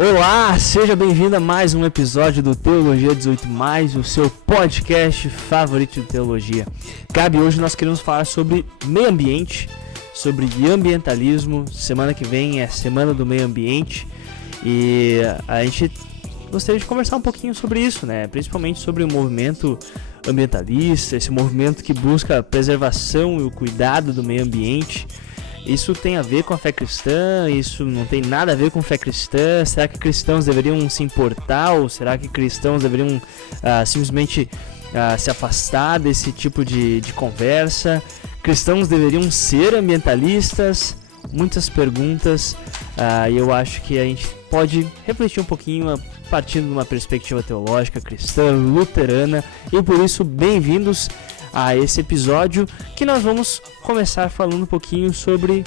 Olá, seja bem-vindo a mais um episódio do Teologia 18+, o seu podcast favorito de teologia. Gabi, hoje nós queremos falar sobre meio ambiente, sobre ambientalismo. Semana que vem é Semana do Meio Ambiente e a gente gostaria de conversar um pouquinho sobre isso, né? Principalmente sobre o movimento ambientalista, esse movimento que busca a preservação e o cuidado do meio ambiente. Isso tem a ver com a fé cristã? Isso não tem nada a ver com fé cristã? Será que cristãos deveriam se importar? Ou será que cristãos deveriam simplesmente se afastar desse tipo de conversa? Cristãos deveriam ser ambientalistas? Muitas perguntas, e eu acho que a gente pode refletir um pouquinho partindo de uma perspectiva teológica, cristã, luterana, e por isso, bem-vindos a esse episódio que nós vamos começar falando um pouquinho sobre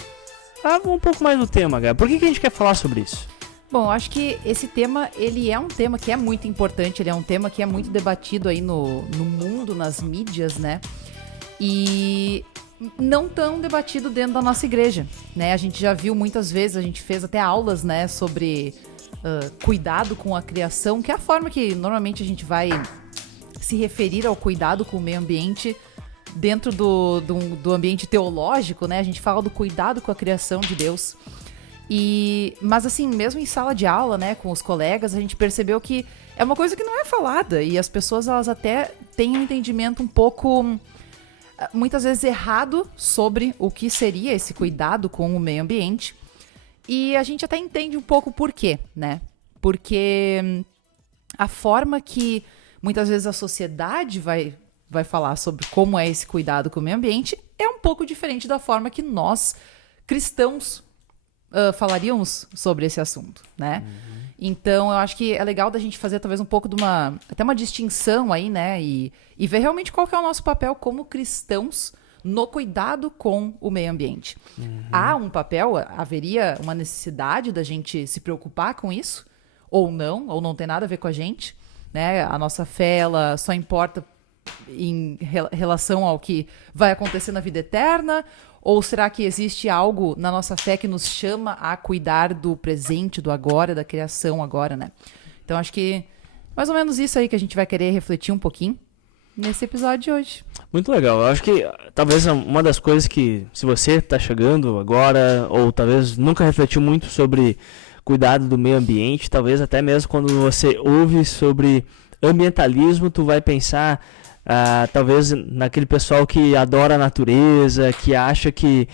um pouco mais do tema, Gabi. Por que a gente quer falar sobre isso? Bom, acho que esse tema, ele é um tema que é muito importante, ele é um tema que é muito debatido aí no mundo, nas mídias, né? E não tão debatido dentro da nossa igreja, né? A gente já viu muitas vezes, a gente fez até aulas, né, sobre cuidado com a criação, que é a forma que normalmente a gente vai se referir ao cuidado com o meio ambiente dentro do ambiente teológico, né? A gente fala do cuidado com a criação de Deus. Mas assim, mesmo em sala de aula, né, com os colegas, a gente percebeu que é uma coisa que não é falada e as pessoas, elas até têm um entendimento um pouco, muitas vezes errado, sobre o que seria esse cuidado com o meio ambiente. E a gente até entende um pouco por quê, né? Porque a forma que muitas vezes a sociedade vai falar sobre como é esse cuidado com o meio ambiente é um pouco diferente da forma que nós, cristãos, falaríamos sobre esse assunto, né? Então, eu acho que é legal da gente fazer talvez um pouco de até uma distinção aí, né? E ver realmente qual que é o nosso papel como cristãos no cuidado com o meio ambiente. Há um papel, haveria uma necessidade da gente se preocupar com isso, ou não tem nada a ver com a gente, né? A nossa fé, ela só importa em relação ao que vai acontecer na vida eterna? Ou será que existe algo na nossa fé que nos chama a cuidar do presente, do agora, da criação agora, né? Então, acho que mais ou menos isso aí que a gente vai querer refletir um pouquinho nesse episódio de hoje. Muito legal. Eu acho que talvez uma das coisas que, se você está chegando agora, ou talvez nunca refletiu muito sobre cuidado do meio ambiente, talvez até mesmo quando você ouve sobre ambientalismo, tu vai pensar talvez naquele pessoal que adora a natureza, que acha que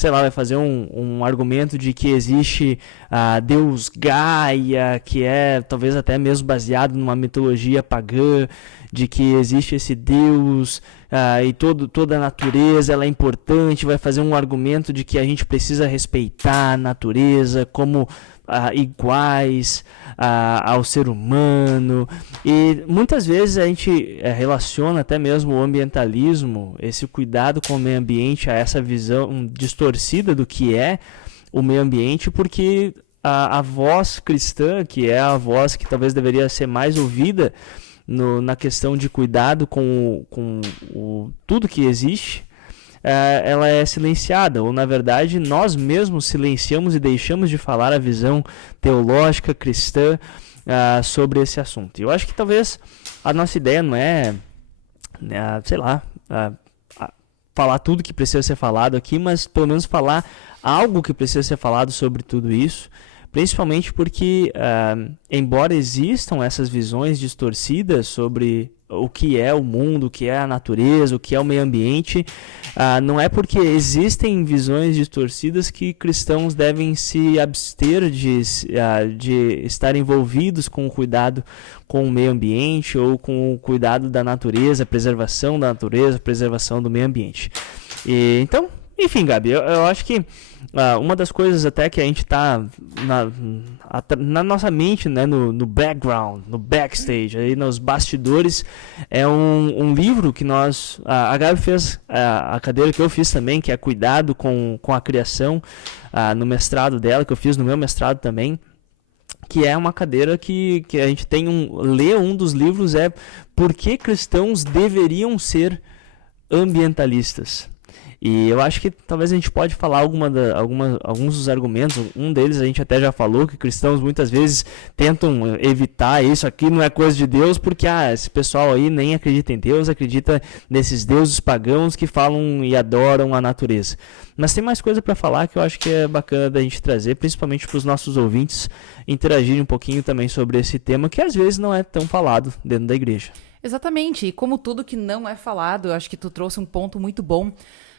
vai fazer um argumento de que existe Deus Gaia, que é talvez até mesmo baseado numa mitologia pagã, de que existe esse Deus e toda a natureza ela é importante, vai fazer um argumento de que a gente precisa respeitar a natureza como iguais ao ser humano. E muitas vezes a gente relaciona até mesmo o ambientalismo, esse cuidado com o meio ambiente, a essa visão distorcida do que é o meio ambiente, porque a voz cristã, que é a voz que talvez deveria ser mais ouvida na questão de cuidado com tudo que existe, ela é silenciada, ou na verdade nós mesmos silenciamos e deixamos de falar a visão teológica cristã sobre esse assunto. E eu acho que talvez a nossa ideia não é, falar tudo que precisa ser falado aqui, mas pelo menos falar algo que precisa ser falado sobre tudo isso, principalmente porque, embora existam essas visões distorcidas sobre o que é o mundo, o que é a natureza, o que é o meio ambiente, não é porque existem visões distorcidas que cristãos devem se abster de estar envolvidos com o cuidado com o meio ambiente ou com o cuidado da natureza, preservação da natureza, preservação do meio ambiente. Então, enfim, Gabi, eu acho que uma das coisas até que a gente está na nossa mente, né, no background, no backstage, aí nos bastidores, é um livro que a Gabi fez, a cadeira que eu fiz também, que é Cuidado com a Criação, no mestrado dela, que eu fiz no meu mestrado também, que é uma cadeira que a gente tem ler um dos livros Por que cristãos deveriam ser ambientalistas? E eu acho que talvez a gente pode falar alguns dos argumentos. Um deles a gente até já falou, que cristãos muitas vezes tentam evitar isso aqui, não é coisa de Deus, porque esse pessoal aí nem acredita em Deus, acredita nesses deuses pagãos que falam e adoram a natureza. Mas tem mais coisa para falar que eu acho que é bacana da gente trazer, principalmente para os nossos ouvintes interagirem um pouquinho também sobre esse tema, que às vezes não é tão falado dentro da igreja. Exatamente, e como tudo que não é falado, eu acho que tu trouxe um ponto muito bom.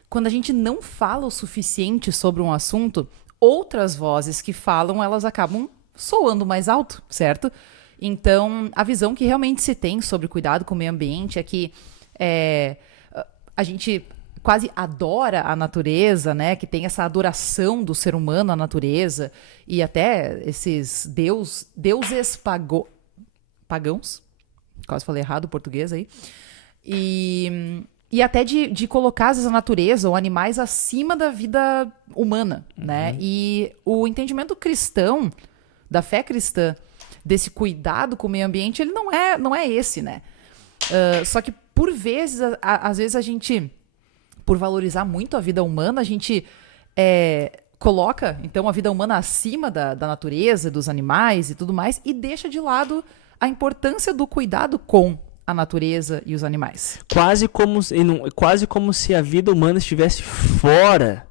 Quando a gente não fala o suficiente sobre um assunto, outras vozes que falam, elas acabam soando mais alto, certo? Então, a visão que realmente se tem sobre cuidado com o meio ambiente é que a gente quase adora a natureza, né? Que tem essa adoração do ser humano à natureza, e até esses deuses pagãos, quase falei errado o português aí, e até de colocar a natureza ou animais acima da vida humana, né? E o entendimento cristão, da fé cristã, desse cuidado com o meio ambiente, ele não é esse, né? Só que, por vezes, às vezes a gente, por valorizar muito a vida humana, a gente coloca, então, a vida humana acima da natureza, dos animais e tudo mais, e deixa de lado a importância do cuidado com a natureza e os animais. Quase como se a vida humana estivesse fora.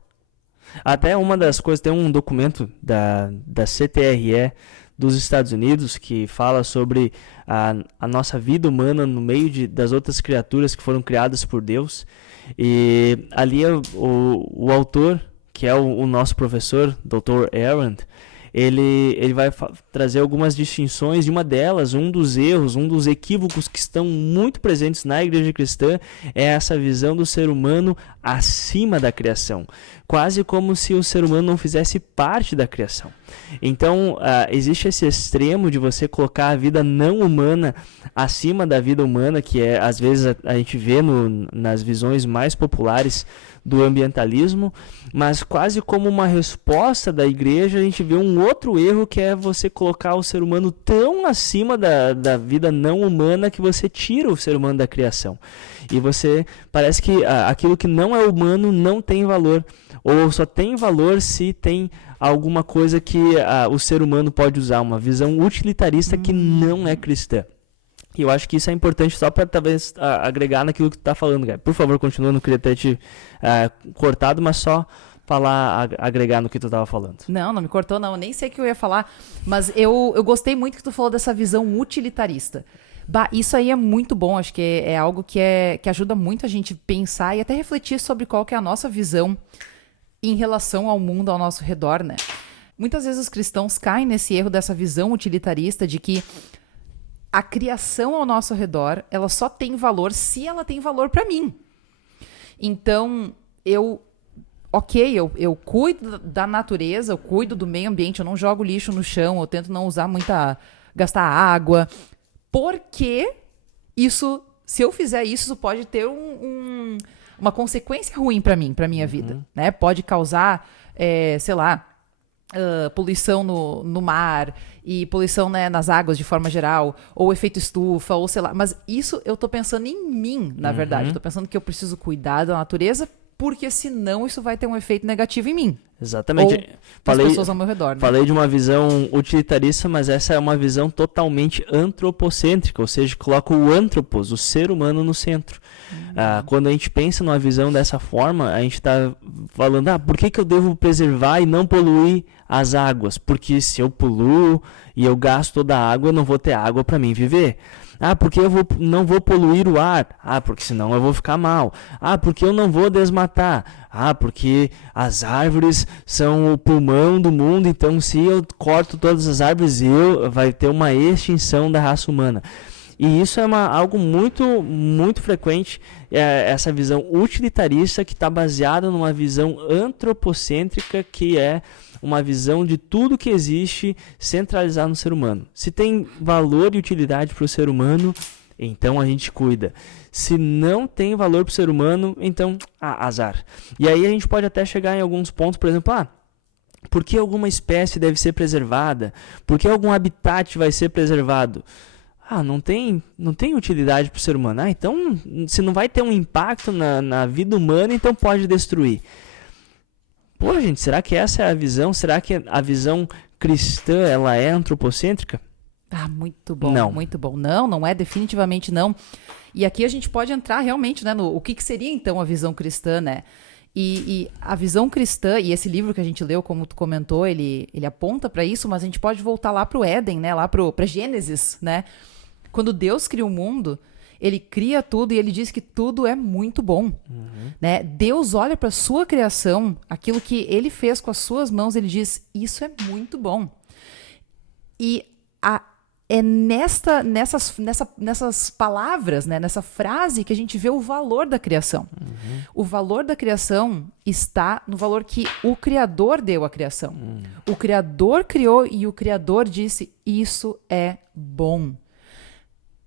Até uma das coisas, tem um documento da CTRE dos Estados Unidos que fala sobre a nossa vida humana no meio das outras criaturas que foram criadas por Deus. E ali o autor, que é o nosso professor, Dr. Arendt, ele vai trazer algumas distinções, e uma delas, um dos erros, um dos equívocos que estão muito presentes na igreja cristã é essa visão do ser humano acima da criação, quase como se o ser humano não fizesse parte da criação. Então, existe esse extremo de você colocar a vida não humana acima da vida humana, que às vezes a gente vê nas visões mais populares do ambientalismo, mas quase como uma resposta da igreja, a gente vê um outro erro, que é você colocar o ser humano tão acima da vida não humana que você tira o ser humano da criação. E parece que aquilo que não é humano não tem valor, ou só tem valor se tem alguma coisa que o ser humano pode usar, uma visão utilitarista que não é cristã. E eu acho que isso é importante só para talvez agregar naquilo que tu está falando, Gabi. Por favor, continua, não queria ter te cortado, mas só agregar no que tu estava falando. Não me cortou não, eu nem sei o que eu ia falar, mas eu gostei muito que tu falou dessa visão utilitarista. Isso aí é muito bom, acho que é algo que ajuda muito a gente pensar e até refletir sobre qual que é a nossa visão em relação ao mundo ao nosso redor, né? Muitas vezes os cristãos caem nesse erro dessa visão utilitarista de que a criação ao nosso redor, ela só tem valor se ela tem valor para mim. Então, eu cuido da natureza, eu cuido do meio ambiente, eu não jogo lixo no chão, eu tento não gastar água, porque se eu fizer isso pode ter uma consequência ruim para mim, para minha vida, né? Pode causar, poluição no mar e poluição, né, nas águas de forma geral, ou efeito estufa, ou sei lá. Mas isso eu tô pensando em mim, na verdade. Eu tô pensando que eu preciso cuidar da natureza, porque senão isso vai ter um efeito negativo em mim. Exatamente. As pessoas ao meu redor, né? Falei de uma visão utilitarista, mas essa é uma visão totalmente antropocêntrica, ou seja, coloca o antropos, o ser humano, no centro. Quando a gente pensa numa visão dessa forma, a gente está falando, por que eu devo preservar e não poluir as águas? Porque se eu poluo e eu gasto toda a água, eu não vou ter água para mim viver. Porque eu não vou poluir o ar. Porque senão eu vou ficar mal. Porque eu não vou desmatar. Porque as árvores são o pulmão do mundo, então se eu corto todas as árvores, vai ter uma extinção da raça humana. E isso é algo muito, muito frequente, essa visão utilitarista que está baseada numa visão antropocêntrica, que é uma visão de tudo que existe centralizado no ser humano. Se tem valor e utilidade para o ser humano, então a gente cuida. Se não tem valor para o ser humano, então azar. E aí a gente pode até chegar em alguns pontos, por exemplo, por que alguma espécie deve ser preservada? Por que algum habitat vai ser preservado? não tem utilidade para o ser humano. Então, se não vai ter um impacto na vida humana, então pode destruir. Pô, gente, será que essa é a visão? Será que a visão cristã, ela é antropocêntrica? Muito bom, Não. muito bom. Não é, definitivamente não. E aqui a gente pode entrar realmente, né, no o que seria então a visão cristã, né? E a visão cristã, e esse livro que a gente leu, como tu comentou, ele aponta para isso, mas a gente pode voltar lá para o Éden, né? Lá para Gênesis, né? Quando Deus cria o mundo, ele cria tudo e ele diz que tudo é muito bom. Né? Deus olha para a sua criação, aquilo que ele fez com as suas mãos, ele diz, isso é muito bom. E é nessas palavras, né, nessa frase que a gente vê o valor da criação. O valor da criação está no valor que o Criador deu à criação. O Criador criou e o Criador disse, isso é bom.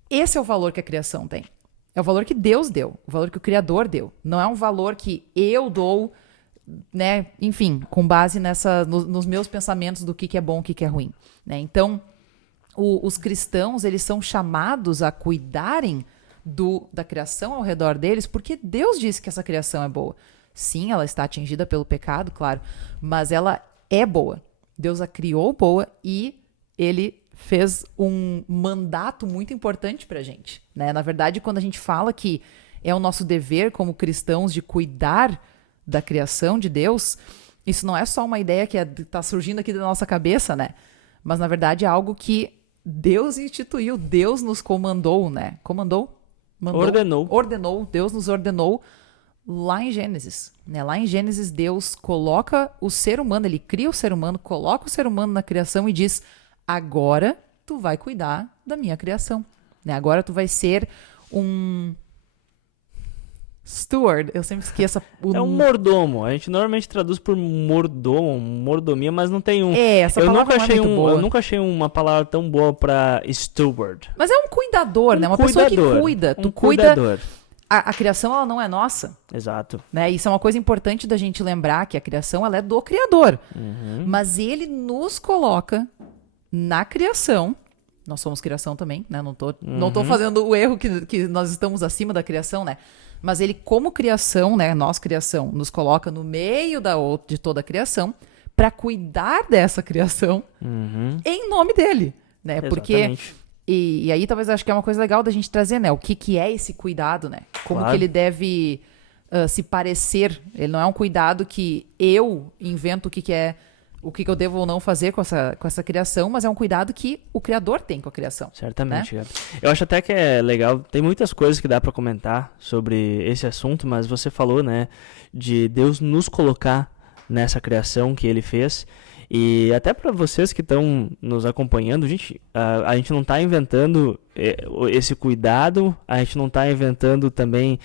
Esse é o valor que a criação tem. É o valor que Deus deu, o valor que o Criador deu. Não é um valor que eu dou, né, enfim, com base nos meus pensamentos do que é bom, o que é ruim. Né? Então, os cristãos, eles são chamados a cuidarem da criação ao redor deles, porque Deus disse que essa criação é boa. Sim, ela está atingida pelo pecado, claro, mas ela é boa. Deus a criou boa e ele fez um mandato muito importante pra gente. Né? Na verdade, quando a gente fala que é o nosso dever como cristãos de cuidar da criação de Deus, isso não é só uma ideia que está surgindo aqui da nossa cabeça, né? Mas, na verdade, é algo que Deus instituiu, Deus nos comandou, né? Ordenou, Deus nos ordenou lá em Gênesis. Né? Lá em Gênesis, Deus coloca o ser humano, ele cria o ser humano, coloca o ser humano na criação e diz, agora tu vai cuidar da minha criação. Né? Agora tu vai ser um steward, eu sempre esqueço. É um mordomo. A gente normalmente traduz por mordomo, mordomia, mas não tem um. Essa palavra não é muito boa. Eu nunca achei uma palavra tão boa pra steward. Mas é um cuidador, né? Uma pessoa que cuida. Tu cuida. Cuidador. A criação, ela não é nossa. Exato. Né? Isso é uma coisa importante da gente lembrar, que a criação, ela é do Criador. Mas ele nos coloca na criação. Nós somos criação também, né? Não tô fazendo o erro que nós estamos acima da criação, né? Mas ele, como criação, né? Nós, criação, nos coloca no meio de toda a criação para cuidar dessa criação em nome dele, né? Porque e aí talvez acho que é uma coisa legal da gente trazer, né? O que é esse cuidado, né? Como que ele deve se parecer. Ele não é um cuidado que eu invento o que é, o que eu devo ou não fazer com essa criação, mas é um cuidado que o Criador tem com a criação. Certamente, né? Gabi. Eu acho até que é legal, tem muitas coisas que dá para comentar sobre esse assunto, mas você falou, né, de Deus nos colocar nessa criação que ele fez, e até para vocês que estão nos acompanhando, a gente não está inventando esse cuidado, a gente não está inventando também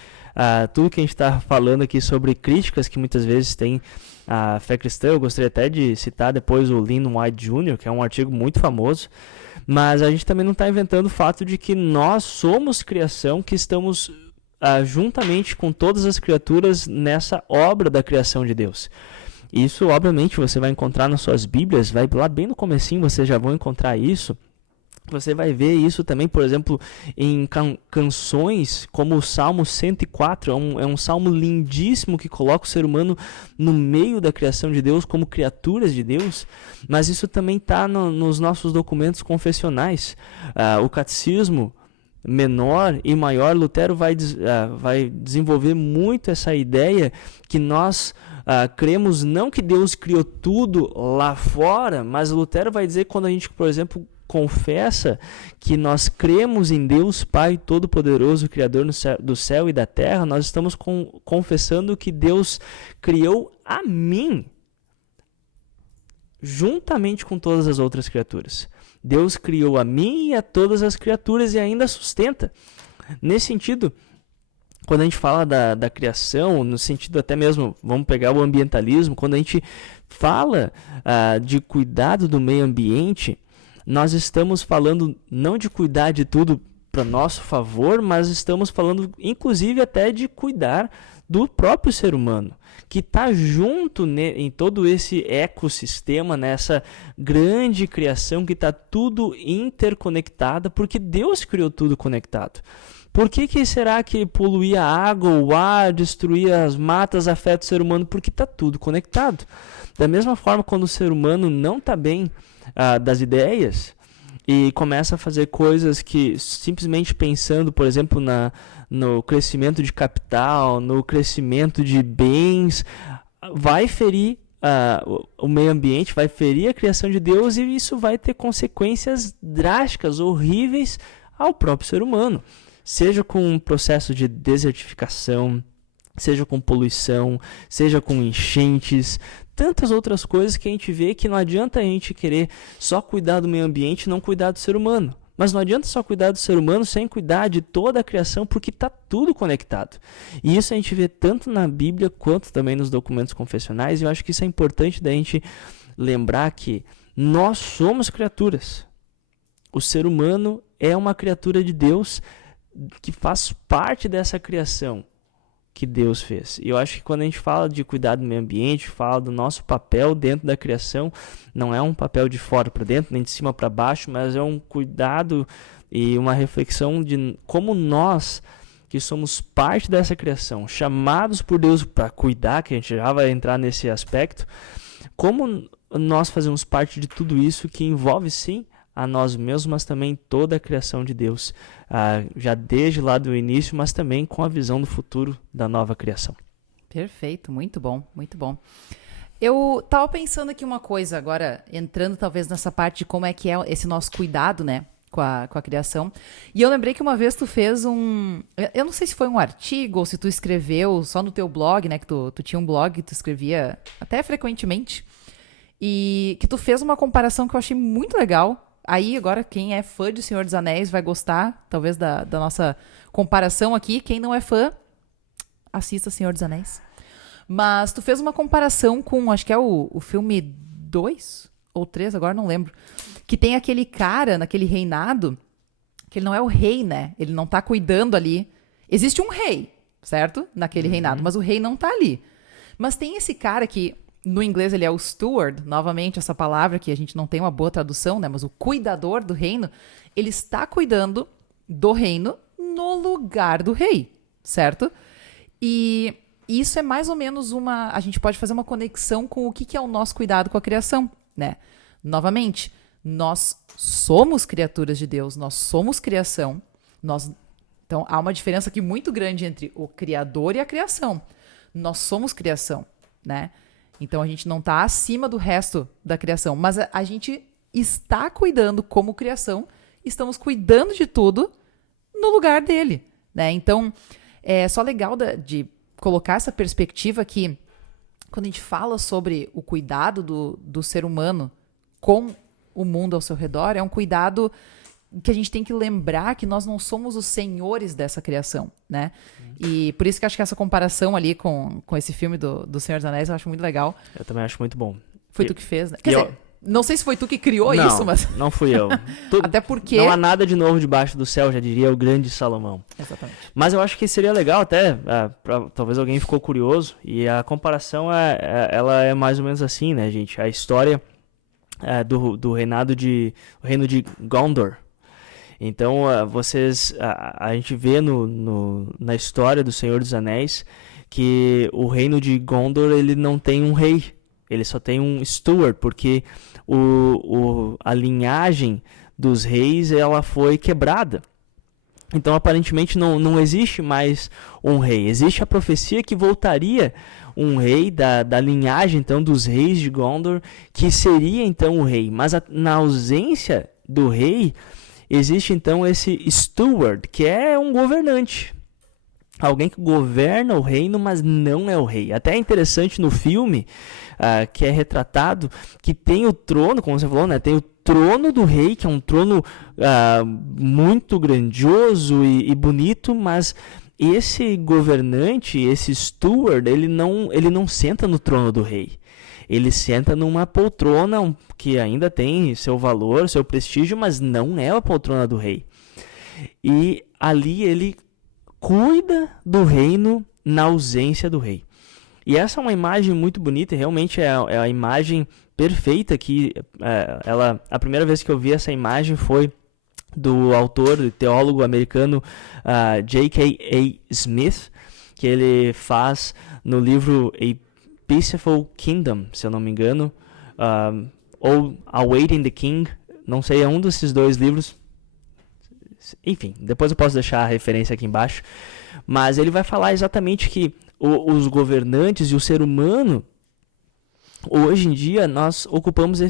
tudo que a gente está falando aqui sobre críticas que muitas vezes tem a fé cristã. Eu gostaria até de citar depois o Lynn White Jr., que é um artigo muito famoso, mas a gente também não está inventando o fato de que nós somos criação, que estamos juntamente com todas as criaturas nessa obra da criação de Deus. Isso, obviamente, você vai encontrar nas suas Bíblias, vai lá bem no comecinho, vocês já vão encontrar isso. Você vai ver isso também, por exemplo, em canções como o Salmo 104, é um salmo lindíssimo que coloca o ser humano no meio da criação de Deus, como criaturas de Deus, mas isso também está nos nossos documentos confessionais. O catecismo menor e maior, Lutero vai desenvolver muito essa ideia que nós cremos não que Deus criou tudo lá fora, mas Lutero vai dizer que quando a gente, por exemplo, confessa que nós cremos em Deus Pai Todo-Poderoso, Criador do céu e da terra, nós estamos confessando que Deus criou a mim juntamente com todas as outras criaturas. Deus criou a mim e a todas as criaturas e ainda sustenta. Nesse sentido, quando a gente fala da criação, no sentido até mesmo, vamos pegar o ambientalismo, quando a gente fala de cuidado do meio ambiente, nós estamos falando não de cuidar de tudo para nosso favor, mas estamos falando inclusive até de cuidar do próprio ser humano, que está junto em todo esse ecossistema, nessa grande criação que está tudo interconectada, porque Deus criou tudo conectado. Por que será que poluir a água, o ar, destruir as matas afeta o ser humano? Porque está tudo conectado. Da mesma forma, quando o ser humano não está bem das ideias e começa a fazer coisas que, simplesmente pensando, por exemplo, no crescimento de capital, no crescimento de bens, vai ferir o meio ambiente, vai ferir a criação de Deus, e isso vai ter consequências drásticas, horríveis ao próprio ser humano. Seja com um processo de desertificação, seja com poluição, seja com enchentes, tantas outras coisas que a gente vê que não adianta a gente querer só cuidar do meio ambiente e não cuidar do ser humano. Mas não adianta só cuidar do ser humano sem cuidar de toda a criação, porque está tudo conectado. E isso a gente vê tanto na Bíblia quanto também nos documentos confessionais, e eu acho que isso é importante da gente lembrar que nós somos criaturas. O ser humano é uma criatura de Deus que faz parte dessa criação que Deus fez. E eu acho que quando a gente fala de cuidar do meio ambiente, fala do nosso papel dentro da criação, não é um papel de fora para dentro, nem de cima para baixo, mas é um cuidado e uma reflexão de como nós, que somos parte dessa criação, chamados por Deus para cuidar, que a gente já vai entrar nesse aspecto, como nós fazemos parte de tudo isso que envolve, sim, a nós mesmos, mas também toda a criação de Deus, já desde lá do início, mas também com a visão do futuro da nova criação. Perfeito, muito bom, muito bom. Eu tava pensando aqui uma coisa agora, entrando talvez nessa parte de como é que é esse nosso cuidado, né, com a criação. E eu lembrei que uma vez tu fez eu não sei se foi um artigo ou se tu escreveu só no teu blog, né, que tu tinha um blog que tu escrevia até frequentemente, e que tu fez uma comparação que eu achei muito legal. Aí, agora, quem é fã de Senhor dos Anéis vai gostar, talvez, da nossa comparação aqui. Quem não é fã, assista Senhor dos Anéis. Mas tu fez uma comparação com, acho que é o filme 2 ou 3, agora não lembro, que tem aquele cara naquele reinado, que ele não é o rei, né? Ele não tá cuidando ali. Existe um rei, certo? Naquele reinado, mas o rei não tá ali. Mas tem esse cara que... No inglês ele é o steward, novamente essa palavra que a gente não tem uma boa tradução, né? Mas o cuidador do reino, ele está cuidando do reino no lugar do rei, certo? E isso é mais ou menos a gente pode fazer uma conexão com o que é o nosso cuidado com a criação, né? Novamente, nós somos criaturas de Deus, nós somos criação, então há uma diferença aqui muito grande entre o Criador e a criação. Nós somos criação, né? Então, a gente não está acima do resto da criação, mas a gente está cuidando como criação, estamos cuidando de tudo no lugar dele, né? Então, é só legal de colocar essa perspectiva que, quando a gente fala sobre o cuidado do ser humano com o mundo ao seu redor, é um cuidado que a gente tem que lembrar que nós não somos os senhores dessa criação, né? E por isso que acho que essa comparação ali com esse filme do Senhor dos Anéis eu acho muito legal. Eu também acho muito bom. Foi tu que fez, né? Quer dizer, não sei se foi tu que criou isso, mas... Não fui eu. Até porque... Não há nada de novo debaixo do céu, já diria o grande Salomão. Exatamente. Mas eu acho que seria legal até, talvez alguém ficou curioso, e a comparação ela é mais ou menos assim, né, gente? A história do reino de Gondor. Então, a gente vê na história do Senhor dos Anéis que o reino de Gondor ele não tem um rei, ele só tem um steward, porque a linhagem dos reis ela foi quebrada. Então, aparentemente, não existe mais um rei. Existe a profecia que voltaria um rei da linhagem então, dos reis de Gondor, que seria então o rei. Mas na ausência do rei, existe então esse steward, que é um governante. Alguém que governa o reino, mas não é o rei. Até é interessante no filme, que é retratado, que tem o trono, como você falou, né? Tem o trono do rei, que é um trono muito grandioso e bonito, mas esse governante, esse steward, ele não senta no trono do rei. Ele senta numa poltrona que ainda tem seu valor, seu prestígio, mas não é a poltrona do rei. E ali ele cuida do reino na ausência do rei. E essa é uma imagem muito bonita, e realmente é a imagem perfeita que a primeira vez que eu vi essa imagem foi do autor e teólogo americano J.K.A. Smith, que ele faz no livro A Peaceful Kingdom, se eu não me engano, ou Awaiting the King, não sei, é um desses dois livros. Enfim, depois eu posso deixar a referência aqui embaixo. Mas ele vai falar exatamente que os governantes e o ser humano, hoje em dia, nós ocupamos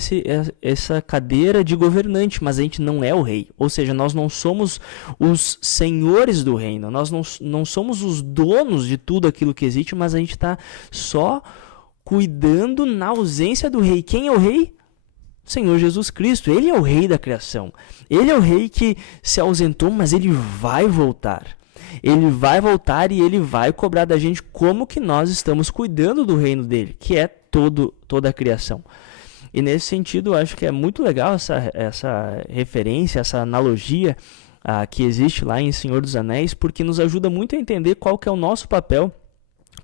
essa cadeira de governante, mas a gente não é o rei. Ou seja, nós não somos os senhores do reino, nós não somos os donos de tudo aquilo que existe, mas a gente está só cuidando na ausência do rei. Quem é o rei? Senhor Jesus Cristo. Ele é o rei da criação. Ele é o rei que se ausentou, mas ele vai voltar. Ele vai voltar e ele vai cobrar da gente como que nós estamos cuidando do reino dele, que é toda a criação. E nesse sentido, eu acho que é muito legal essa referência, essa analogia que existe lá em Senhor dos Anéis, porque nos ajuda muito a entender qual que é o nosso papel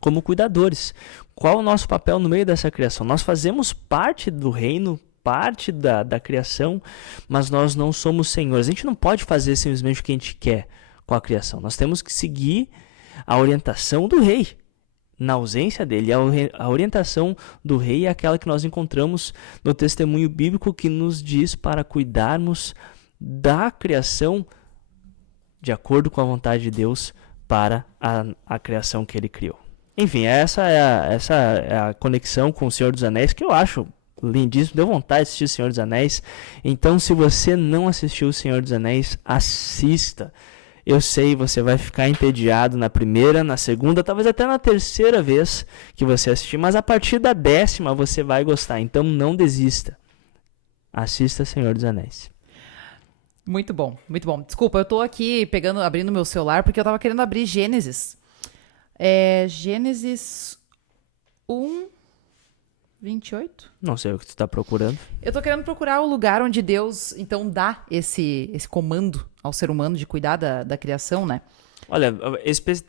como cuidadores. Qual é o nosso papel no meio dessa criação? Nós fazemos parte do reino, parte da criação, mas nós não somos senhores. A gente não pode fazer simplesmente o que a gente quer com a criação. Nós temos que seguir a orientação do rei. Na ausência dele, a orientação do rei é aquela que nós encontramos no testemunho bíblico que nos diz para cuidarmos da criação de acordo com a vontade de Deus para a criação que ele criou. Enfim, essa é a conexão com o Senhor dos Anéis, que eu acho lindíssimo. Deu vontade de assistir o Senhor dos Anéis. Então, se você não assistiu o Senhor dos Anéis, assista. Eu sei, você vai ficar entediado na primeira, na segunda, talvez até na terceira vez que você assistir, mas a partir da 10ª você vai gostar. Então, não desista. Assista Senhor dos Anéis. Muito bom, muito bom. Desculpa, eu tô aqui abrindo meu celular porque eu tava querendo abrir Gênesis. Gênesis 1:28? Não sei o que tu está procurando. Eu tô querendo procurar o lugar onde Deus, então, dá esse comando ao ser humano de cuidar da criação, né? Olha,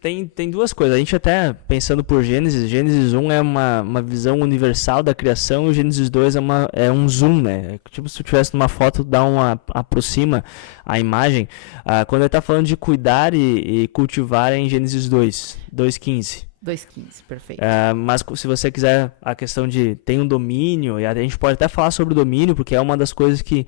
tem duas coisas. A gente até, pensando por Gênesis 1 é uma visão universal da criação, e o Gênesis 2 é um zoom, né? Tipo, se tu tivesse numa foto, aproxima a imagem. Quando ele está falando de cuidar e cultivar, é em Gênesis 2:15. 2:15, perfeito. Mas se você quiser a questão de tem um domínio, e a gente pode até falar sobre o domínio, porque é uma das coisas que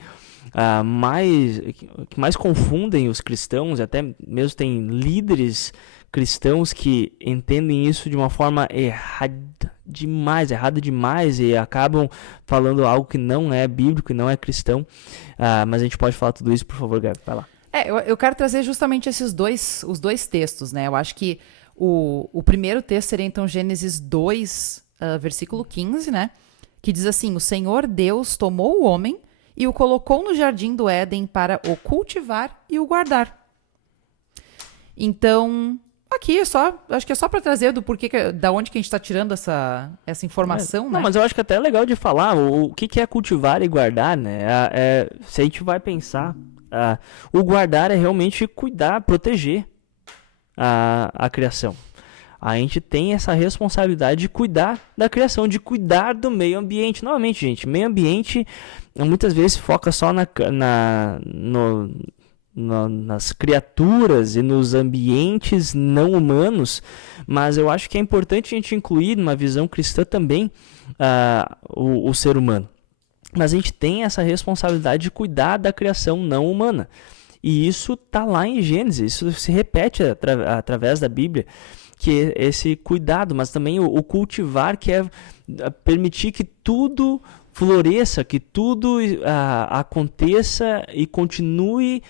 mais confundem os cristãos, e até mesmo tem líderes cristãos que entendem isso de uma forma errada demais e acabam falando algo que não é bíblico e não é cristão. Mas a gente pode falar tudo isso, por favor, Gabi, vai lá. Eu quero trazer justamente os dois textos, né? Eu acho que o primeiro texto seria, então, Gênesis 2, versículo 15, né? Que diz assim: o Senhor Deus tomou o homem e o colocou no jardim do Éden para o cultivar e o guardar. Então, aqui acho que é só para trazer do porquê, da onde que a gente está tirando essa informação, né? Não, mas eu acho que até é legal de falar o que é cultivar e guardar, né? Se a gente vai pensar, o guardar é realmente cuidar, proteger a criação. A gente tem essa responsabilidade de cuidar da criação, de cuidar do meio ambiente. Novamente, gente, meio ambiente muitas vezes foca só nas criaturas e nos ambientes não humanos, mas eu acho que é importante a gente incluir numa visão cristã também o ser humano. Mas a gente tem essa responsabilidade de cuidar da criação não humana. E isso está lá em Gênesis, isso se repete através da Bíblia, que é esse cuidado, mas também o cultivar, que é permitir que tudo floresça, que tudo aconteça e continue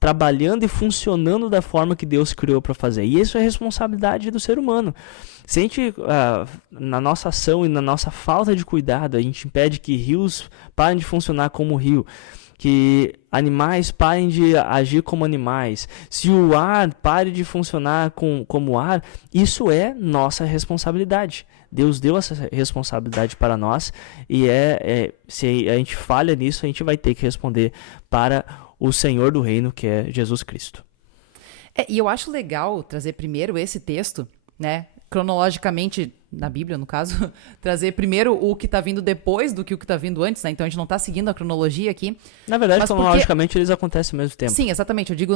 trabalhando e funcionando da forma que Deus criou para fazer. E isso é responsabilidade do ser humano. Se a gente, na nossa ação e na nossa falta de cuidado, a gente impede que rios parem de funcionar como rio, que animais parem de agir como animais, se o ar pare de funcionar como ar, isso é nossa responsabilidade. Deus deu essa responsabilidade para nós e se a gente falha nisso, a gente vai ter que responder para o Senhor do reino, que é Jesus Cristo. E eu acho legal trazer primeiro esse texto, né, cronologicamente, na Bíblia, no caso, trazer primeiro o que está vindo depois do que o que está vindo antes, né? Então a gente não está seguindo a cronologia aqui. Na verdade, Mas cronologicamente, eles acontecem ao mesmo tempo. Sim, exatamente. Eu digo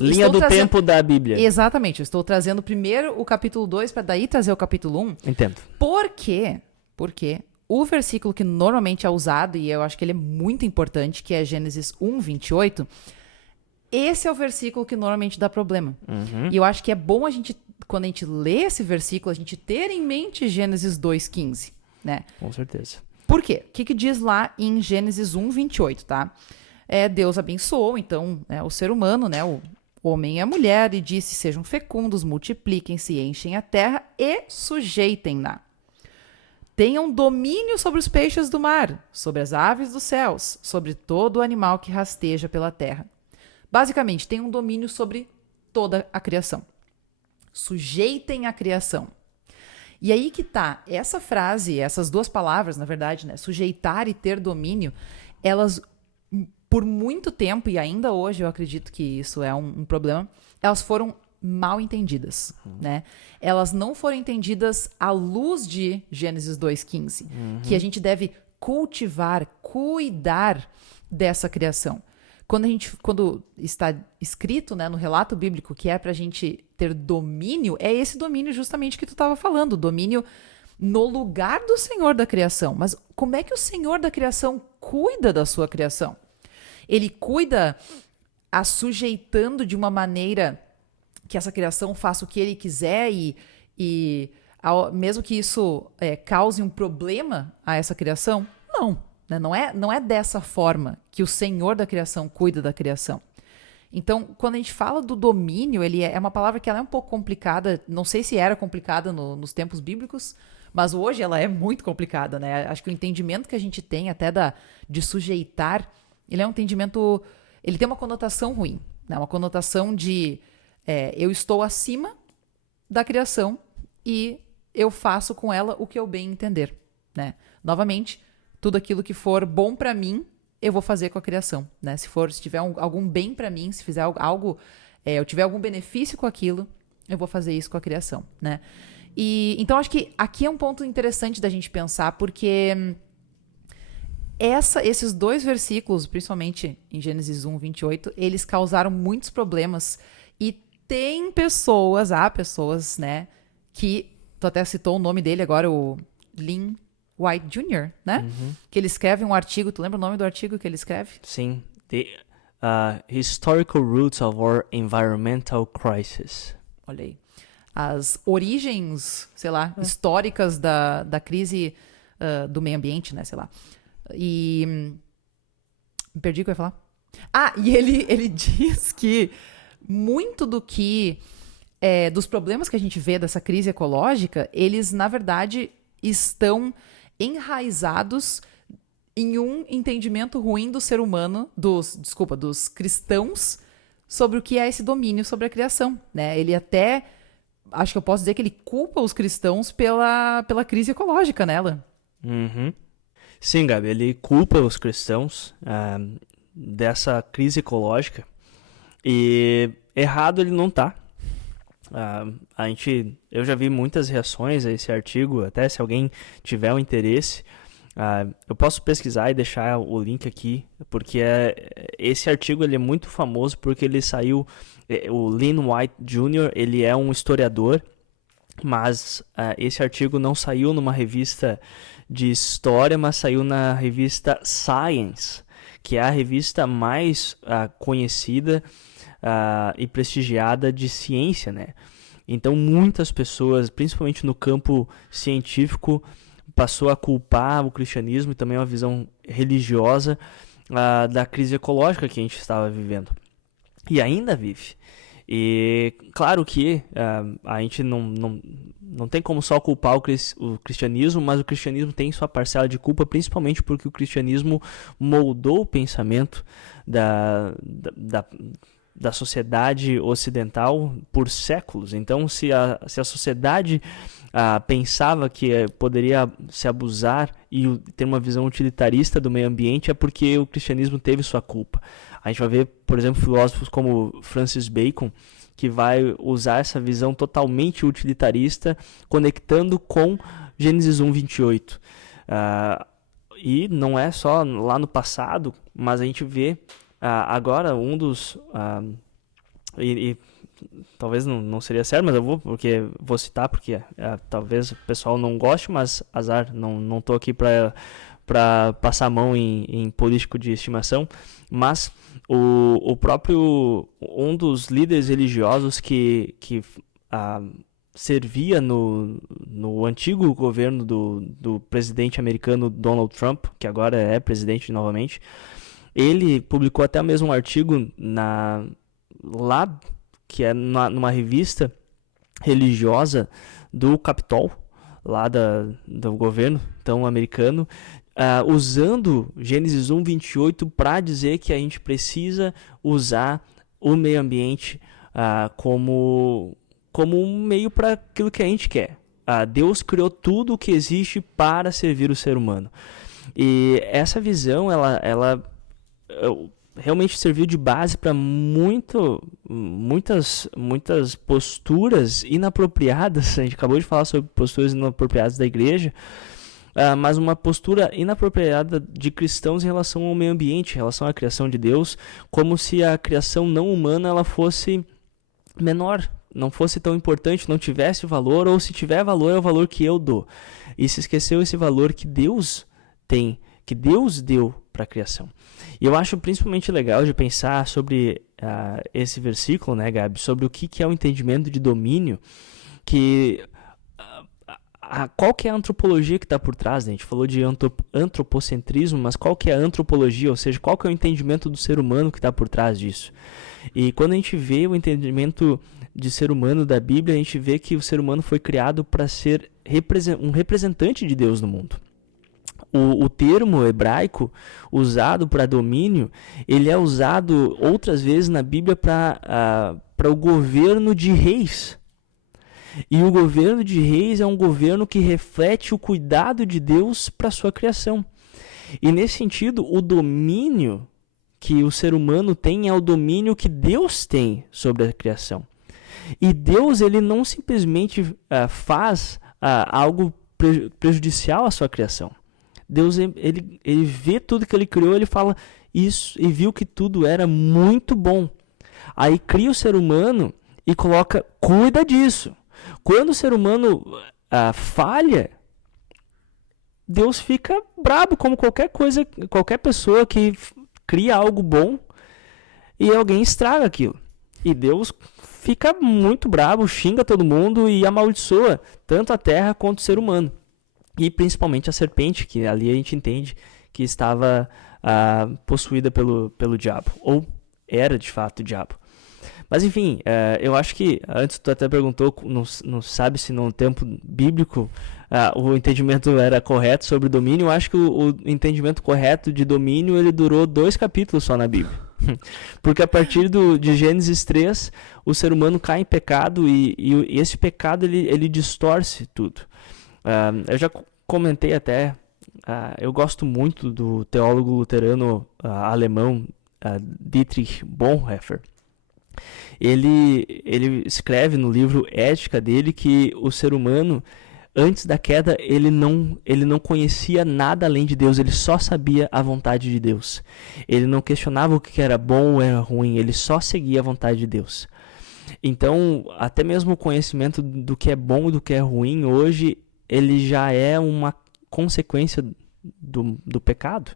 Linha do tempo da Bíblia. Exatamente. Eu estou trazendo primeiro o capítulo 2 para daí trazer o capítulo 1. Entendo. Por quê? Porque o versículo que normalmente é usado, e eu acho que ele é muito importante, que é Gênesis 1, 28, esse é o versículo que normalmente dá problema. E eu acho que é bom a gente, quando a gente lê esse versículo, a gente ter em mente Gênesis 2,15, né? Com certeza. Por quê? O que diz lá em Gênesis 1, 28, tá? Deus abençoou, então, o ser humano, né? O homem e a mulher, e disse, sejam fecundos, multipliquem-se, enchem a terra e sujeitem-na. Tenham domínio sobre os peixes do mar, sobre as aves dos céus, sobre todo o animal que rasteja pela terra. Basicamente, tem um domínio sobre toda a criação. Sujeitem a criação. E aí que tá, essa frase, essas duas palavras, na verdade, né, sujeitar e ter domínio, elas, por muito tempo, e ainda hoje eu acredito que isso é um problema, elas foram mal entendidas, né? Elas não foram entendidas à luz de Gênesis 2,15, que a gente deve cultivar, cuidar dessa criação. Quando está escrito, né, no relato bíblico que é para a gente ter domínio, é esse domínio justamente que tu estava falando, domínio no lugar do Senhor da criação. Mas como é que o Senhor da criação cuida da sua criação? Ele cuida a sujeitando de uma maneira que essa criação faça o que ele quiser mesmo que isso cause um problema a essa criação? Não. Não é dessa forma que o Senhor da criação cuida da criação. Então, quando a gente fala do domínio, ele é uma palavra que ela é um pouco complicada. Não sei se era complicada nos tempos bíblicos, mas hoje ela é muito complicada, né? Acho que o entendimento que a gente tem até de sujeitar, ele é um entendimento... Ele tem uma conotação ruim, né? Uma conotação de eu estou acima da criação e eu faço com ela o que eu bem entender, né? Novamente, tudo aquilo que for bom para mim, eu vou fazer com a criação, né? Se tiver algum bem para mim, se fizer algo, eu tiver algum benefício com aquilo, eu vou fazer isso com a criação, né? E então acho que aqui é um ponto interessante da gente pensar, porque esses dois versículos, principalmente em Gênesis 1, 28, eles causaram muitos problemas e há pessoas, né, que tu até citou o nome dele agora, o Lynn White Jr., né? Que ele escreve um artigo. Tu lembra o nome do artigo que ele escreve? Sim. The Historical Roots of Our Environmental Crisis. Olha aí. As origens, sei lá, históricas da crise do meio ambiente, né? Sei lá. E... me perdi o que eu ia falar. E ele diz que muito do que... dos problemas que a gente vê dessa crise ecológica, eles, na verdade, estão enraizados em um entendimento ruim do ser humano, dos cristãos, sobre o que é esse domínio sobre a criação, né? Ele até, acho que eu posso dizer que ele culpa os cristãos pela crise ecológica nela. Sim, Gabi, ele culpa os cristãos dessa crise ecológica e errado ele não tá. Eu já vi muitas reações a esse artigo, até se alguém tiver um interesse, eu posso pesquisar e deixar o link aqui, porque esse artigo ele é muito famoso porque ele saiu, o Lynn White Jr., ele é um historiador, mas esse artigo não saiu numa revista de história, mas saiu na revista Science, que é a revista mais conhecida e prestigiada de ciência, né? Então muitas pessoas, principalmente no campo científico, passou a culpar o cristianismo e também uma visão religiosa da crise ecológica que a gente estava vivendo e ainda vive. E claro que a gente não tem como só culpar o cristianismo, mas o cristianismo tem sua parcela de culpa, principalmente porque o cristianismo moldou o pensamento da sociedade ocidental por séculos. Então, se a sociedade pensava que poderia se abusar e ter uma visão utilitarista do meio ambiente, é porque o cristianismo teve sua culpa. A gente vai ver, por exemplo, filósofos como Francis Bacon, que vai usar essa visão totalmente utilitarista, conectando com Gênesis 1:28. E não é só lá no passado, mas a gente vê agora um dos... talvez não seria certo, mas eu vou citar, porque talvez o pessoal não goste, mas azar, não estou aqui para passar a mão em político de estimação, mas o próprio, um dos líderes religiosos que servia no antigo governo do presidente americano Donald Trump, que agora é presidente novamente, ele publicou até mesmo um artigo lá, que é numa revista religiosa do Capitol, lá do governo então americano, usando Gênesis 1:28 para dizer que a gente precisa usar o meio ambiente como um meio para aquilo que a gente quer. Deus criou tudo o que existe para servir o ser humano. E essa visão, ela realmente serviu de base para muitas posturas inapropriadas. A gente acabou de falar sobre posturas inapropriadas da igreja, mas uma postura inapropriada de cristãos em relação ao meio ambiente, em relação à criação de Deus, como se a criação não humana ela fosse menor, não fosse tão importante, não tivesse valor, ou se tiver valor, é o valor que eu dou. E se esqueceu esse valor que Deus tem, que Deus deu para a criação. E eu acho principalmente legal de pensar sobre esse versículo, né, Gabi, sobre o que é o entendimento de domínio, que qual que é a antropologia que está por trás, né? A gente falou de antropocentrismo, mas qual que é a antropologia, ou seja, qual que é o entendimento do ser humano que está por trás disso? E quando a gente vê o entendimento de ser humano da Bíblia, a gente vê que o ser humano foi criado para ser um representante de Deus no mundo. O termo hebraico usado para domínio, ele é usado outras vezes na Bíblia para o governo de reis. E o governo de reis é um governo que reflete o cuidado de Deus para a sua criação. E nesse sentido, o domínio que o ser humano tem é o domínio que Deus tem sobre a criação. E Deus, ele não simplesmente faz algo prejudicial à sua criação. Deus, ele vê tudo que ele criou, ele fala isso e viu que tudo era muito bom. Aí cria o ser humano e coloca, cuida disso. Quando o ser humano falha, Deus fica brabo, como qualquer pessoa que cria algo bom e alguém estraga aquilo. E Deus fica muito brabo, xinga todo mundo e amaldiçoa tanto a terra quanto o ser humano. E principalmente a serpente, que ali a gente entende que estava possuída pelo diabo, ou era de fato o diabo. Mas enfim, eu acho que, antes tu até perguntou, não sabe se no tempo bíblico o entendimento era correto sobre domínio. Eu acho que o entendimento correto de domínio, ele durou 2 capítulos só na Bíblia. Porque a partir de Gênesis 3, o ser humano cai em pecado e esse pecado ele distorce tudo. Eu já comentei até, eu gosto muito do teólogo luterano alemão Dietrich Bonhoeffer. Ele escreve no livro Ética dele que o ser humano, antes da queda, ele não conhecia nada além de Deus, ele só sabia a vontade de Deus. Ele não questionava o que era bom ou era ruim, ele só seguia a vontade de Deus. Então, até mesmo o conhecimento do que é bom e do que é ruim, hoje, ele já é uma consequência do pecado.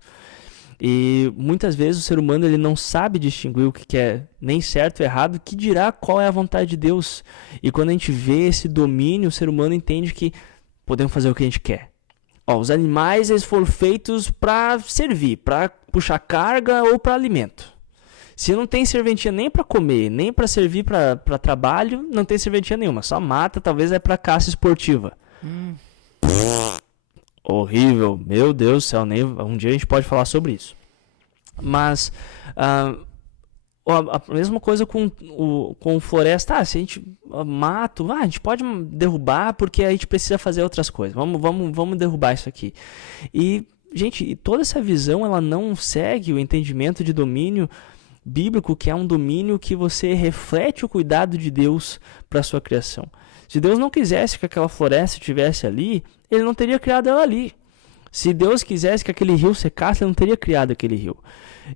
E muitas vezes o ser humano ele não sabe distinguir o que é nem certo ou errado, que dirá qual é a vontade de Deus. E quando a gente vê esse domínio, o ser humano entende que podemos fazer o que a gente quer. Os animais eles foram feitos para servir, para puxar carga ou para alimento. Se não tem serventia nem para comer, nem para servir para trabalho, não tem serventia nenhuma. Só mata, talvez é para caça esportiva. Horrível, meu Deus do céu, um dia a gente pode falar sobre isso. Mas a mesma coisa com floresta. Se a gente mata, a gente pode derrubar porque a gente precisa fazer outras coisas. Vamos derrubar isso aqui. E, gente, toda essa visão ela não segue o entendimento de domínio bíblico, que é um domínio que você reflete o cuidado de Deus para a sua criação. Se Deus não quisesse que aquela floresta estivesse ali, ele não teria criado ela ali. Se Deus quisesse que aquele rio secasse, ele não teria criado aquele rio.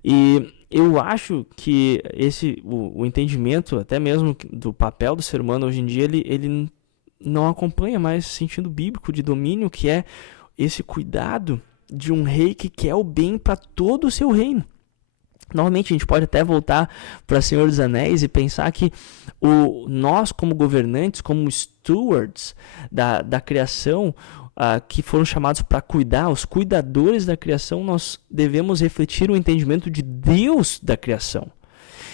E eu acho que o entendimento, até mesmo do papel do ser humano hoje em dia, ele não acompanha mais o sentido bíblico de domínio, que é esse cuidado de um rei que quer o bem para todo o seu reino. Novamente, a gente pode até voltar para Senhor dos Anéis e pensar que nós, como governantes, como stewards da criação, que foram chamados para cuidar, os cuidadores da criação, nós devemos refletir o entendimento de Deus da criação.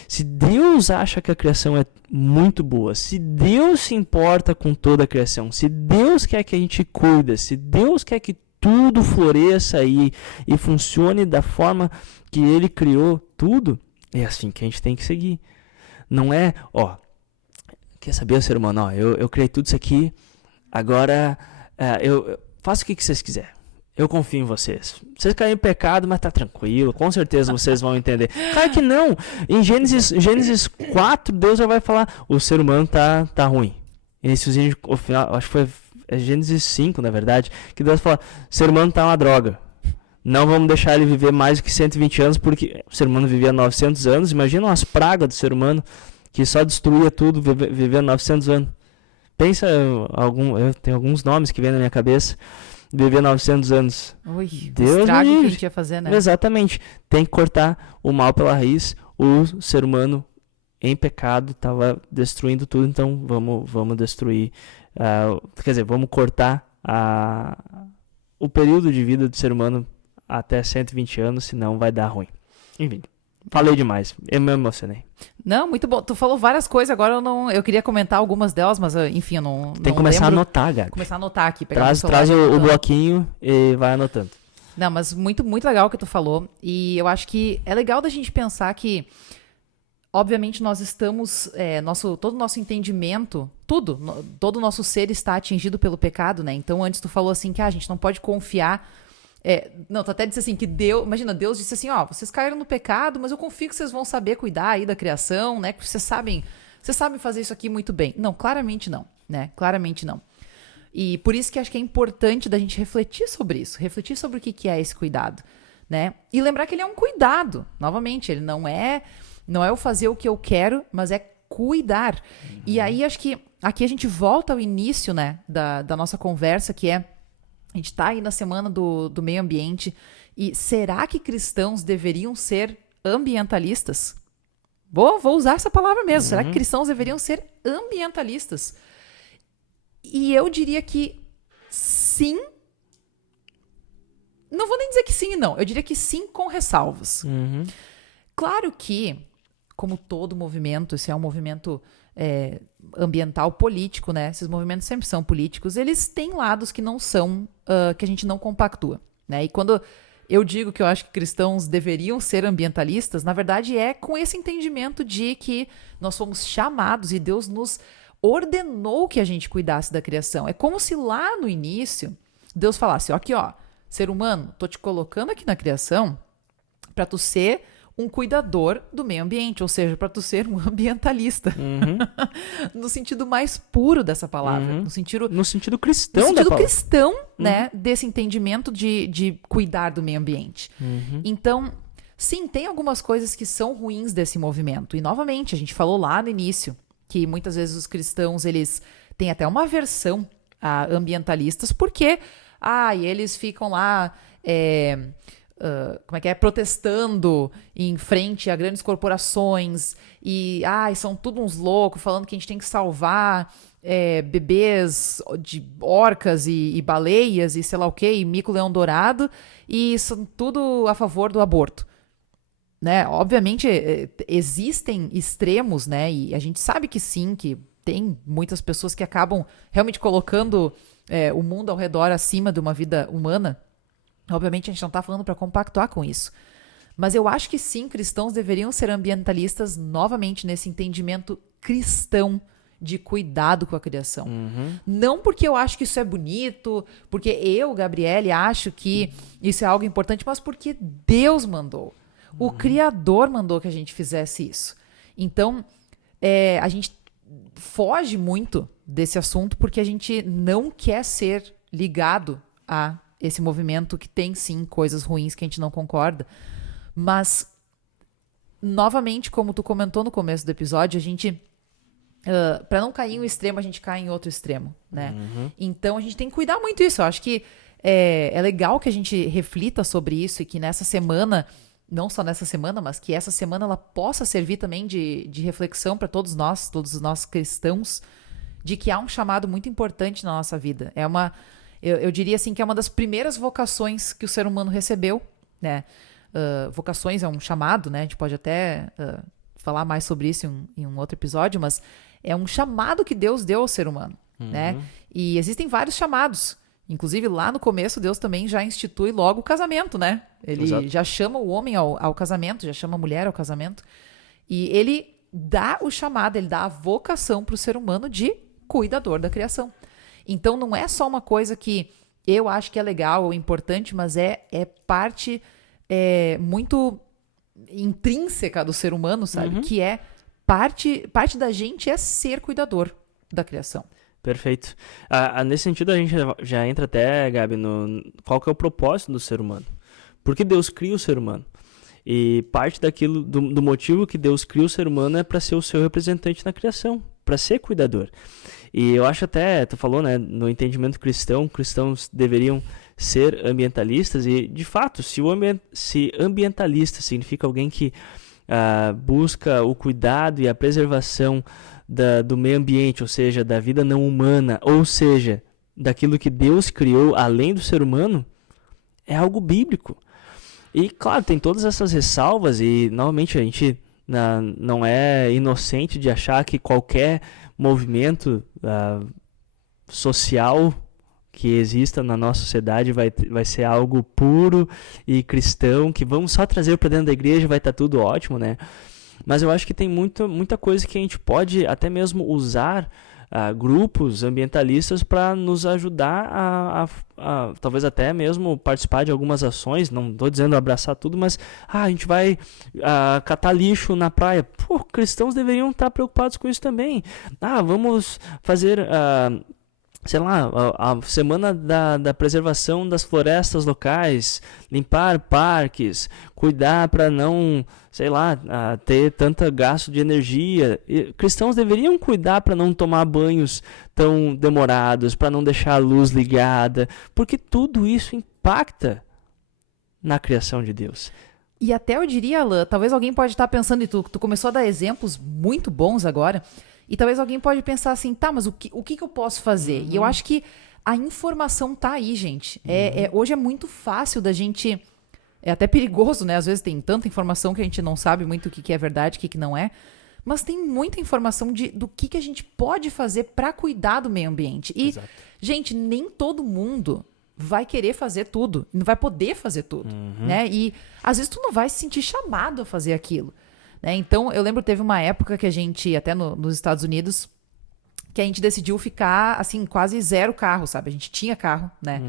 Se Deus acha que a criação é muito boa, se Deus se importa com toda a criação, se Deus quer que a gente cuide, se Deus quer que tudo floresça e funcione da forma que Ele criou tudo, é assim que a gente tem que seguir. Não é, quer saber, ser humano, eu criei tudo isso aqui, agora eu faço o que vocês quiserem. Eu confio em vocês. Vocês caem em pecado, mas tá tranquilo. Com certeza vocês vão entender. Claro que não. Em Gênesis 4, Deus já vai falar, o ser humano tá ruim. Iniciozinho, o final, acho que foi Gênesis 5, na verdade, que Deus fala, o ser humano tá uma droga. Não vamos deixar ele viver mais do que 120 anos, porque o ser humano vivia 900 anos. Imagina umas pragas do ser humano, que só destruía tudo, vivendo 900 anos. Pensa, tem alguns nomes que vêm na minha cabeça. Viver 900 anos. Ui, Deus o estrago que a gente ia fazer, né? Exatamente. Tem que cortar o mal pela raiz. O ser humano em pecado estava destruindo tudo, então vamos destruir. Vamos cortar o período de vida do ser humano até 120 anos, senão vai dar ruim. Enfim. Falei demais, eu me emocionei. Não, muito bom. Tu falou várias coisas, agora eu queria comentar algumas delas, mas enfim, eu não Tem que começar lembro. a anotar, Gabi. Começar a anotar aqui. Traz o bloquinho e vai anotando. Não, mas muito, muito legal o que tu falou. E eu acho que é legal da gente pensar que, obviamente, nós estamos, todo o nosso entendimento, todo o nosso ser está atingido pelo pecado, né? Então, antes tu falou assim que a gente não pode confiar. Tu até disse assim que Deus disse assim, vocês caíram no pecado, mas eu confio que vocês vão saber cuidar aí da criação, né? Que vocês sabem fazer isso aqui muito bem. Não, claramente não, né? Claramente não. E por isso que acho que é importante da gente refletir sobre isso, refletir sobre o que é esse cuidado, né? E lembrar que ele é um cuidado, novamente, ele não é eu fazer o que eu quero, mas é cuidar. Uhum. E aí acho que aqui a gente volta ao início, né, da nossa conversa, que é a gente está aí na semana do meio ambiente e será que cristãos deveriam ser ambientalistas? Vou usar essa palavra mesmo. Será que cristãos deveriam ser ambientalistas? E eu diria que sim. Não vou nem dizer que sim e não. Eu diria que sim com ressalvas. Uhum. Claro que, como todo movimento, esse é um movimento ambiental político, né? Esses movimentos sempre são políticos. Eles têm lados que não são, que a gente não compactua, né? E quando eu digo que eu acho que cristãos deveriam ser ambientalistas, na verdade é com esse entendimento de que nós fomos chamados e Deus nos ordenou que a gente cuidasse da criação. É como se lá no início Deus falasse, aqui ser humano, tô te colocando aqui na criação para tu ser um cuidador do meio ambiente, ou seja, para tu ser um ambientalista. Uhum. No sentido mais puro dessa palavra. Uhum. No sentido cristão no da sentido palavra. cristão, né? Desse entendimento de cuidar do meio ambiente. Uhum. Então, sim, tem algumas coisas que são ruins desse movimento. E, novamente, a gente falou lá no início que muitas vezes os cristãos, eles têm até uma aversão a ambientalistas, porque eles ficam lá... protestando em frente a grandes corporações e são tudo uns loucos falando que a gente tem que salvar bebês de orcas e baleias e sei lá o que, e mico-leão dourado, e são tudo a favor do aborto, né? Obviamente existem extremos, né? E a gente sabe que sim, que tem muitas pessoas que acabam realmente colocando o mundo ao redor acima de uma vida humana. Obviamente a gente não está falando para compactuar com isso. Mas eu acho que sim, cristãos deveriam ser ambientalistas novamente nesse entendimento cristão de cuidado com a criação. Uhum. Não porque eu acho que isso é bonito, porque eu, Gabriele, acho que isso é algo importante, mas porque Deus mandou. O Criador mandou que a gente fizesse isso. Então, a gente foge muito desse assunto porque a gente não quer ser ligado a esse movimento que tem, sim, coisas ruins que a gente não concorda. Mas, novamente, como tu comentou no começo do episódio, a gente... para não cair em um extremo, a gente cai em outro extremo, né? Então, a gente tem que cuidar muito disso. Eu acho que é legal que a gente reflita sobre isso e que nessa semana, não só nessa semana, mas que essa semana ela possa servir também de reflexão para todos nós cristãos, de que há um chamado muito importante na nossa vida. Eu diria assim que é uma das primeiras vocações que o ser humano recebeu, né? Vocações é um chamado, né? A gente pode até falar mais sobre isso em um outro episódio, mas é um chamado que Deus deu ao ser humano, né? E existem vários chamados. Inclusive, lá no começo, Deus também já institui logo o casamento, né? Ele já chama o homem ao casamento, já chama a mulher ao casamento. E ele dá o chamado, ele dá a vocação para o ser humano de cuidador da criação. Então, não é só uma coisa que eu acho que é legal ou importante, mas é parte muito intrínseca do ser humano, sabe? Que é parte da gente é ser cuidador da criação. Perfeito. Nesse sentido, a gente já entra até, Gabi, no qual que é o propósito do ser humano. Por que Deus cria o ser humano? E parte daquilo, do motivo que Deus cria o ser humano é para ser o seu representante na criação, para ser cuidador. E eu acho até, tu falou, né, no entendimento cristão, cristãos deveriam ser ambientalistas e, de fato, se ambientalista significa alguém que busca o cuidado e a preservação do meio ambiente, ou seja, da vida não humana, ou seja, daquilo que Deus criou além do ser humano, é algo bíblico. E, claro, tem todas essas ressalvas e, novamente, a gente não é inocente de achar que qualquer movimento social que exista na nossa sociedade vai ser algo puro e cristão, que vamos só trazer para dentro da igreja, vai estar tudo ótimo, né? Mas eu acho que tem muita coisa que a gente pode até mesmo usar grupos ambientalistas para nos ajudar a talvez até mesmo participar de algumas ações. Não estou dizendo abraçar tudo, mas a gente vai catar lixo na praia. Pô, cristãos deveriam estar preocupados com isso também. Vamos fazer... sei lá, a semana da preservação das florestas locais, limpar parques, cuidar para não, sei lá, ter tanto gasto de energia. Cristãos deveriam cuidar para não tomar banhos tão demorados, para não deixar a luz ligada, porque tudo isso impacta na criação de Deus. E até eu diria, Alan, talvez alguém pode estar pensando, e tu começou a dar exemplos muito bons agora, e talvez alguém pode pensar assim, tá, mas o que eu posso fazer? E eu acho que a informação tá aí, gente. Hoje é muito fácil da gente... É até perigoso, né? Às vezes tem tanta informação que a gente não sabe muito o que é verdade, o que não é. Mas tem muita informação do que a gente pode fazer para cuidar do meio ambiente. E, gente, nem todo mundo vai querer fazer tudo. Não vai poder fazer tudo, né? E às vezes tu não vai se sentir chamado a fazer aquilo. Então, eu lembro que teve uma época que a gente, até nos Estados Unidos, que a gente decidiu ficar, assim, quase zero carro, sabe? A gente tinha carro, né?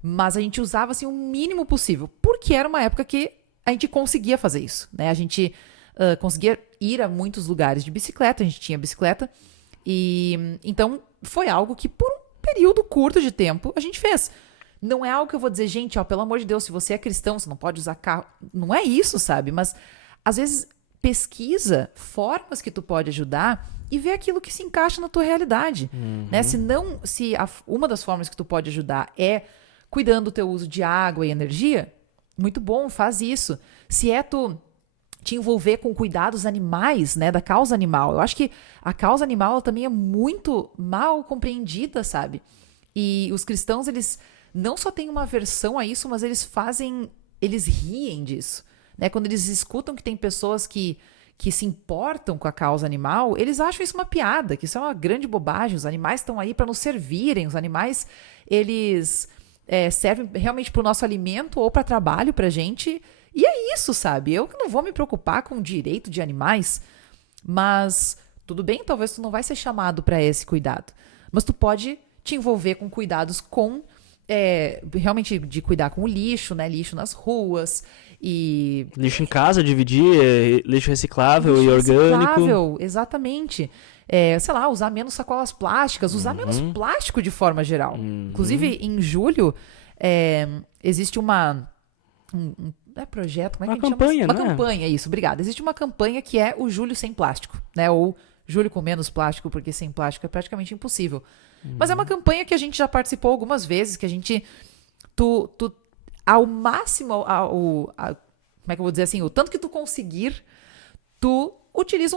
Mas a gente usava, assim, o mínimo possível. Porque era uma época que a gente conseguia fazer isso, né? A gente conseguia ir a muitos lugares de bicicleta, a gente tinha bicicleta. E então, foi algo que, por um período curto de tempo, a gente fez. Não é algo que eu vou dizer, gente, pelo amor de Deus, se você é cristão, você não pode usar carro. Não é isso, sabe? Mas, às vezes... pesquisa formas que tu pode ajudar e ver aquilo que se encaixa na tua realidade, né? Se uma das formas que tu pode ajudar é cuidando do teu uso de água e energia, muito bom, faz isso. Se é tu te envolver com cuidados animais, né, da causa animal, eu acho que a causa animal ela também é muito mal compreendida, sabe? E os cristãos, eles não só têm uma aversão a isso, mas eles riem disso. Né? Quando eles escutam que tem pessoas que se importam com a causa animal, eles acham isso uma piada, que isso é uma grande bobagem. Os animais estão aí para nos servirem, os animais eles servem realmente para o nosso alimento ou para trabalho para a gente. E é isso, sabe? Eu não vou me preocupar com o direito de animais, mas tudo bem, talvez tu não vai ser chamado para esse cuidado. Mas tu pode te envolver com cuidados realmente de cuidar com o lixo, né? Lixo nas ruas. E lixo em casa, dividir, lixo reciclável e orgânico. reciclável, exatamente. Sei lá, usar menos sacolas plásticas, usar menos plástico de forma geral. Inclusive, em julho, existe uma... não é projeto, como é que a gente campanha, chama? né? Uma campanha, isso, obrigada. Existe uma campanha que é o Julho Sem Plástico, né? Ou Julho com Menos Plástico, porque sem plástico é praticamente impossível. Mas é uma campanha que a gente já participou algumas vezes, que a gente... Tu ao máximo, como é que eu vou dizer assim? O tanto que tu conseguir, tu utiliza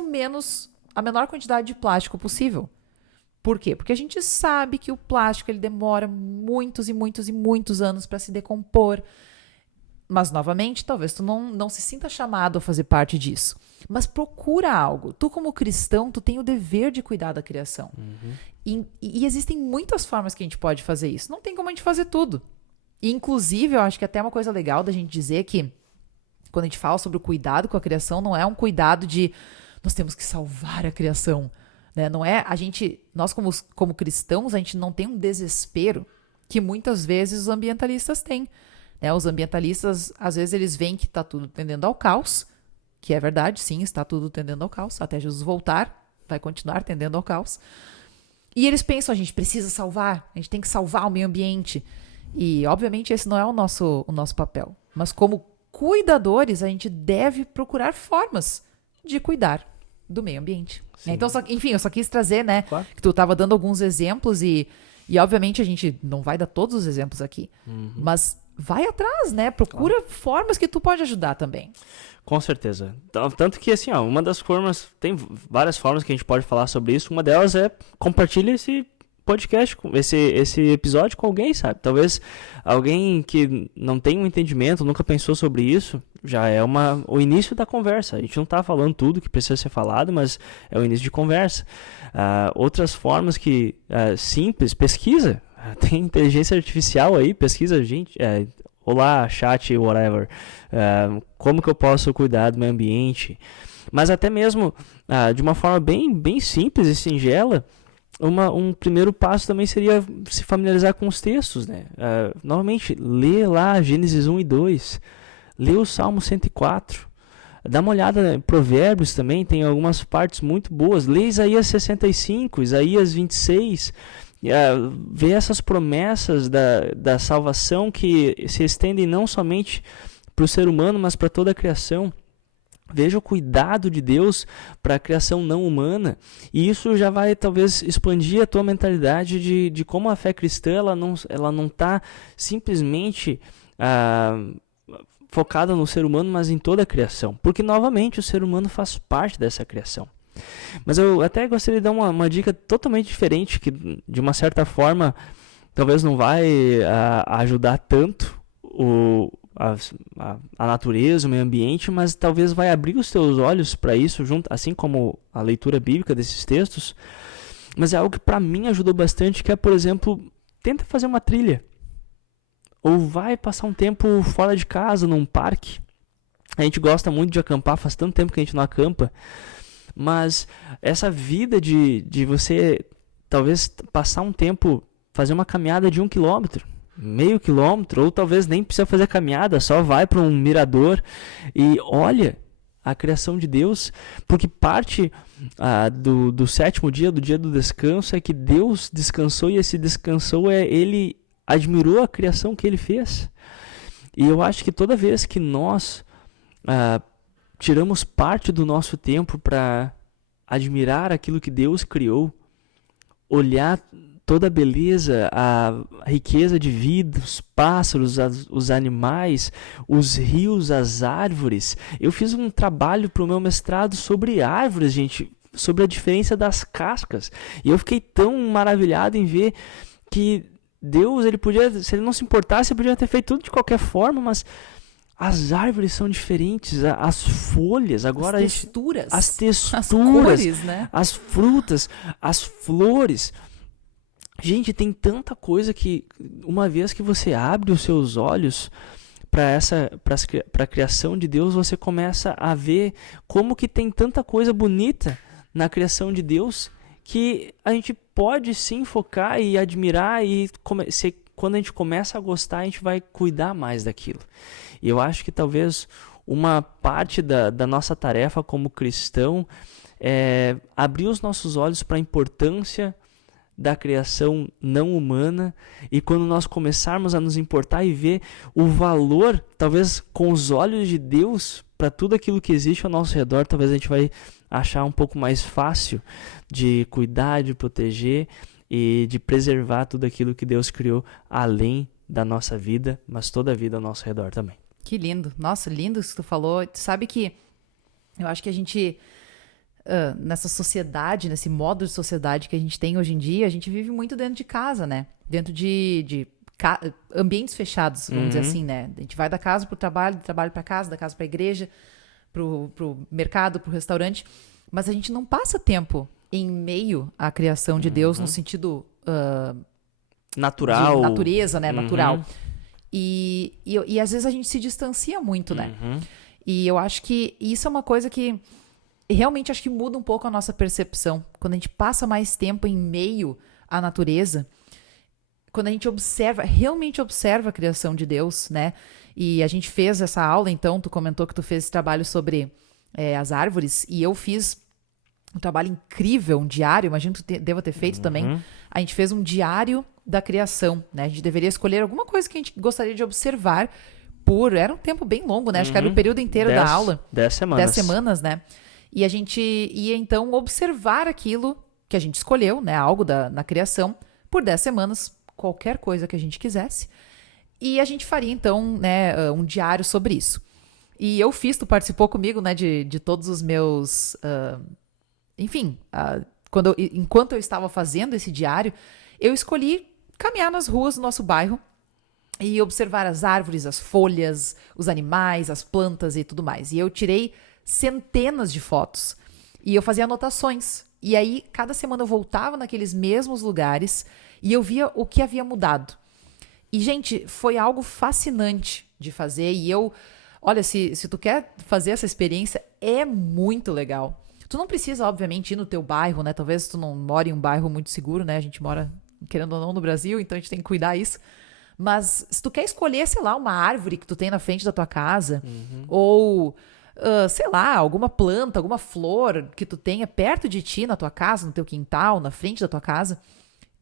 a menor quantidade de plástico possível. Por quê? Porque a gente sabe que o plástico ele demora muitos e muitos e muitos anos para se decompor. Mas, novamente, talvez tu não se sinta chamado a fazer parte disso. Mas procura algo. Tu, como cristão, tu tem o dever de cuidar da criação. E existem muitas formas que a gente pode fazer isso. Não tem como a gente fazer tudo. E, inclusive, eu acho que até uma coisa legal da gente dizer que quando a gente fala sobre o cuidado com a criação, não é um cuidado de nós temos que salvar a criação. Né? Não é nós como cristãos, a gente não tem um desespero que muitas vezes os ambientalistas têm. Né? Os ambientalistas, às vezes, eles veem que está tudo tendendo ao caos, que é verdade, sim, está tudo tendendo ao caos. Até Jesus voltar, vai continuar tendendo ao caos. E eles pensam, a gente precisa salvar, a gente tem que salvar o meio ambiente. E, obviamente, esse não é o nosso papel. Mas, como cuidadores, a gente deve procurar formas de cuidar do meio ambiente. Né? Então, enfim, eu só quis trazer, né? Claro. Que tu estava dando alguns exemplos e, obviamente, a gente não vai dar todos os exemplos aqui. Mas vai atrás, né? Procura formas que tu pode ajudar também. Com certeza. Tanto que, assim, uma das formas... Tem várias formas que a gente pode falar sobre isso. Uma delas é compartilhar esse podcast, esse episódio com alguém, sabe? Talvez alguém que não tem um entendimento, nunca pensou sobre isso, já é o início da conversa. A gente não está falando tudo que precisa ser falado, mas é o início de conversa. Outras formas que simples, pesquisa. Tem inteligência artificial aí, pesquisa, gente. Olá, chat, whatever. Como que eu posso cuidar do meio ambiente? Mas até mesmo de uma forma bem, bem simples e singela, um primeiro passo também seria se familiarizar com os textos, né? Novamente, lê lá Gênesis 1 e 2, lê o Salmo 104, dá uma olhada em Provérbios também, tem algumas partes muito boas, lê Isaías 65, Isaías 26, vê essas promessas da salvação que se estendem não somente para o ser humano, mas para toda a criação. Veja o cuidado de Deus para a criação não humana, e isso já vai talvez expandir a tua mentalidade de como a fé cristã ela não está simplesmente focada no ser humano, mas em toda a criação, porque novamente o ser humano faz parte dessa criação. Mas eu até gostaria de dar uma dica totalmente diferente, que de uma certa forma talvez não vai ajudar tanto a natureza, o meio ambiente, mas talvez vai abrir os teus olhos para isso, assim como a leitura bíblica desses textos. Mas é algo que para mim ajudou bastante, que é, por exemplo, tenta fazer uma trilha. Ou vai passar um tempo fora de casa, num parque. A gente gosta muito de acampar, faz tanto tempo que a gente não acampa. Mas essa vida de você talvez passar um tempo, fazer uma caminhada de 1 quilômetro, meio quilômetro, ou talvez nem precisa fazer caminhada, só vai para um mirador e olha a criação de Deus, porque parte do sétimo dia, do dia do descanso, é que Deus descansou, e esse descansou Ele admirou a criação que Ele fez. E eu acho que toda vez que nós tiramos parte do nosso tempo para admirar aquilo que Deus criou, olhar toda a beleza, a riqueza de vida, os pássaros, os animais, os rios, as árvores. Eu fiz um trabalho para o meu mestrado sobre árvores, gente, sobre a diferença das cascas. E eu fiquei tão maravilhado em ver que Deus, Ele podia, se Ele não se importasse, Ele podia ter feito tudo de qualquer forma, mas as árvores são diferentes, as folhas, agora as texturas, as cores, né? As frutas, as flores. Gente, tem tanta coisa que, uma vez que você abre os seus olhos para a criação de Deus, você começa a ver como que tem tanta coisa bonita na criação de Deus, que a gente pode sim focar e admirar e quando a gente começa a gostar, a gente vai cuidar mais daquilo. E eu acho que talvez uma parte da nossa tarefa como cristão é abrir os nossos olhos para a importância da criação não humana, e quando nós começarmos a nos importar e ver o valor, talvez com os olhos de Deus, para tudo aquilo que existe ao nosso redor, talvez a gente vai achar um pouco mais fácil de cuidar, de proteger e de preservar tudo aquilo que Deus criou além da nossa vida, mas toda a vida ao nosso redor também. Que lindo. Nossa, lindo isso que tu falou. Tu sabe que eu acho que a gente... nessa sociedade, nesse modo de sociedade que a gente tem hoje em dia, a gente vive muito dentro de casa, né? Dentro de ambientes fechados, vamos dizer assim, né? A gente vai da casa pro trabalho, do trabalho pra casa, da casa pra igreja, pro mercado, pro restaurante, mas a gente não passa tempo em meio à criação de Deus no sentido natural. de natureza, né? Natural. E às vezes a gente se distancia muito, né? E eu acho que isso é uma coisa que realmente acho que muda um pouco a nossa percepção. Quando a gente passa mais tempo em meio à natureza, quando a gente realmente observa a criação de Deus, né? E a gente fez essa aula, então, tu comentou que tu fez esse trabalho sobre as árvores, e eu fiz um trabalho incrível, um diário, imagino que tu deva ter feito também. A gente fez um diário da criação, né? A gente deveria escolher alguma coisa que a gente gostaria de observar era um tempo bem longo, né? Acho que era o período inteiro da aula. 10 semanas. 10 semanas, né? E a gente ia, então, observar aquilo que a gente escolheu, né? Algo na criação, por 10 semanas, qualquer coisa que a gente quisesse. E a gente faria, então, né, um diário sobre isso. E eu fiz, tu participou comigo, né, de todos os meus... enfim, enquanto eu estava fazendo esse diário, eu escolhi caminhar nas ruas do nosso bairro e observar as árvores, as folhas, os animais, as plantas e tudo mais. E eu tirei centenas de fotos e eu fazia anotações. E aí, cada semana eu voltava naqueles mesmos lugares e eu via o que havia mudado. E, gente, foi algo fascinante de fazer. E olha, se tu quer fazer essa experiência, é muito legal. Tu não precisa, obviamente, ir no teu bairro, né? Talvez tu não mora em um bairro muito seguro, né? A gente mora, querendo ou não, no Brasil, então a gente tem que cuidar disso. Mas se tu quer escolher, sei lá, uma árvore que tu tem na frente da tua casa, ou, sei lá, alguma planta, alguma flor que tu tenha perto de ti, na tua casa, no teu quintal, na frente da tua casa,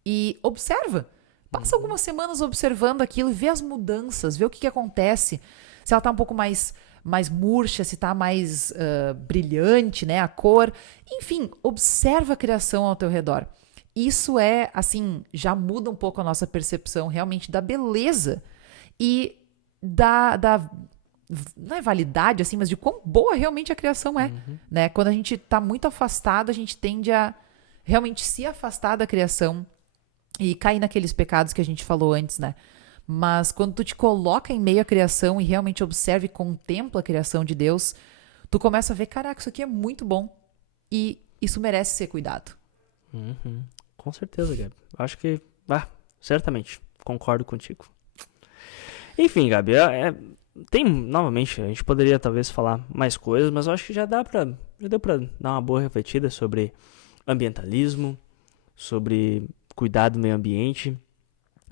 e observa. Passa algumas semanas observando aquilo e vê as mudanças, vê o que acontece. Se ela tá um pouco mais murcha, se tá mais brilhante, né, a cor. Enfim, observa a criação ao teu redor. Isso já muda um pouco a nossa percepção realmente da beleza e não é validade, assim, mas de quão boa realmente a criação é, né? Quando a gente tá muito afastado, a gente tende a realmente se afastar da criação e cair naqueles pecados que a gente falou antes, né? Mas quando tu te coloca em meio à criação e realmente observa e contempla a criação de Deus, tu começa a ver, caraca, isso aqui é muito bom e isso merece ser cuidado. Com certeza, Gabi. Acho que, certamente, concordo contigo. Enfim, Gabi, novamente, a gente poderia talvez falar mais coisas, mas eu acho que já deu pra dar uma boa refletida sobre ambientalismo, sobre cuidar do meio ambiente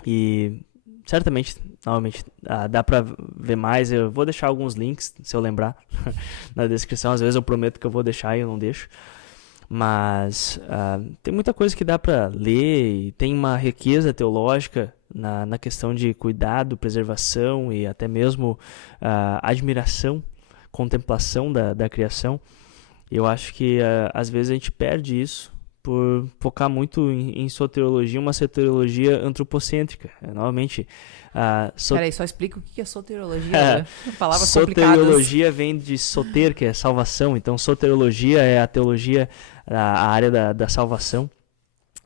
e certamente, novamente, dá pra ver mais. Eu vou deixar alguns links, se eu lembrar, na descrição. Às vezes eu prometo que eu vou deixar e eu não deixo. Mas tem muita coisa que dá pra ler e tem uma riqueza teológica na questão de cuidado, preservação e até mesmo admiração, contemplação da criação. Eu acho que às vezes a gente perde isso por focar muito em soteriologia, uma soteriologia antropocêntrica. Novamente... Peraí, só explica o que é soteriologia. Palavras complicadas. Soteriologia vem de soter, que é salvação. Então, soteriologia é a teologia, a área da salvação.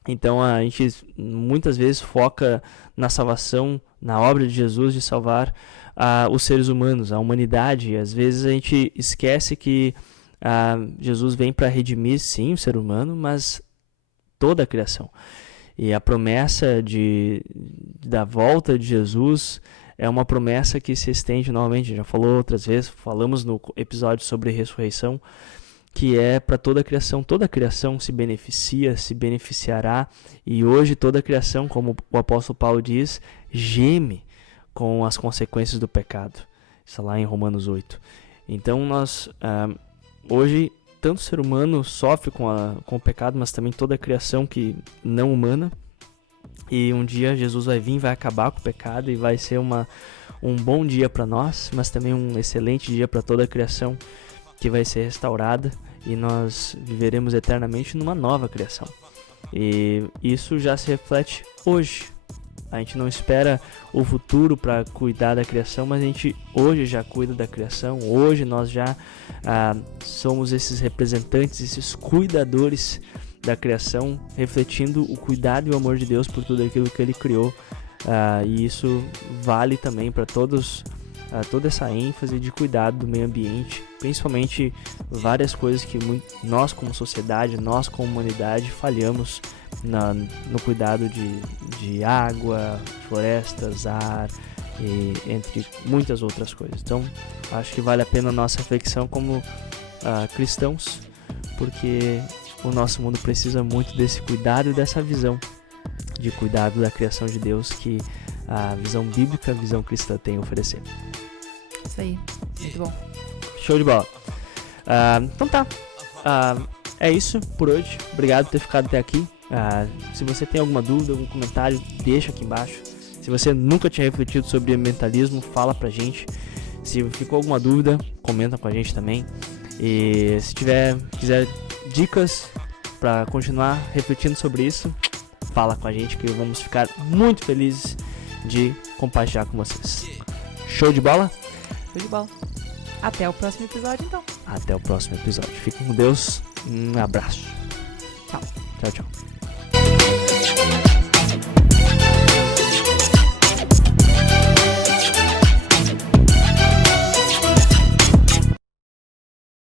Então, a gente muitas vezes foca na salvação, na obra de Jesus de salvar os seres humanos, a humanidade. E, às vezes a gente esquece que Jesus vem para redimir, sim, o ser humano, mas toda a criação. E a promessa da volta de Jesus é uma promessa que se estende novamente. Já falou outras vezes, falamos no episódio sobre ressurreição, que é para toda a criação. Toda a criação se beneficia, se beneficiará, e hoje toda a criação, como o apóstolo Paulo diz, geme com as consequências do pecado. Isso lá em Romanos 8. Então nós, hoje, tanto o ser humano sofre com o pecado, mas também toda a criação que não humana. E um dia Jesus vai vir, vai acabar com o pecado e vai ser um bom dia para nós, mas também um excelente dia para toda a criação que vai ser restaurada, e nós viveremos eternamente numa nova criação. E isso já se reflete hoje. A gente não espera o futuro para cuidar da criação, mas a gente hoje já cuida da criação. Hoje nós já somos esses representantes, esses cuidadores da criação, refletindo o cuidado e o amor de Deus por tudo aquilo que Ele criou. E isso vale também para toda essa ênfase de cuidado do meio ambiente, principalmente várias coisas que nós como sociedade, nós como humanidade falhamos no cuidado de água, florestas, ar, e entre muitas outras coisas. Então acho que vale a pena a nossa reflexão como cristãos, porque o nosso mundo precisa muito desse cuidado e dessa visão de cuidado da criação de Deus que a visão bíblica, a visão cristã tem a oferecer. Isso aí, muito bom. Show de bola. Então tá, é isso por hoje. Obrigado por ter ficado até aqui. Se você tem alguma dúvida, algum comentário, deixa aqui embaixo. Se você nunca tinha refletido sobre ambientalismo, fala pra gente. Se ficou alguma dúvida, comenta com a gente também. E se quiser dicas para continuar refletindo sobre isso, fala com a gente que vamos ficar muito felizes de compartilhar com vocês. Show de bola? Show de bola. Até o próximo episódio, então. Até o próximo episódio. Fiquem com Deus. Um abraço. Tchau. Tchau, tchau.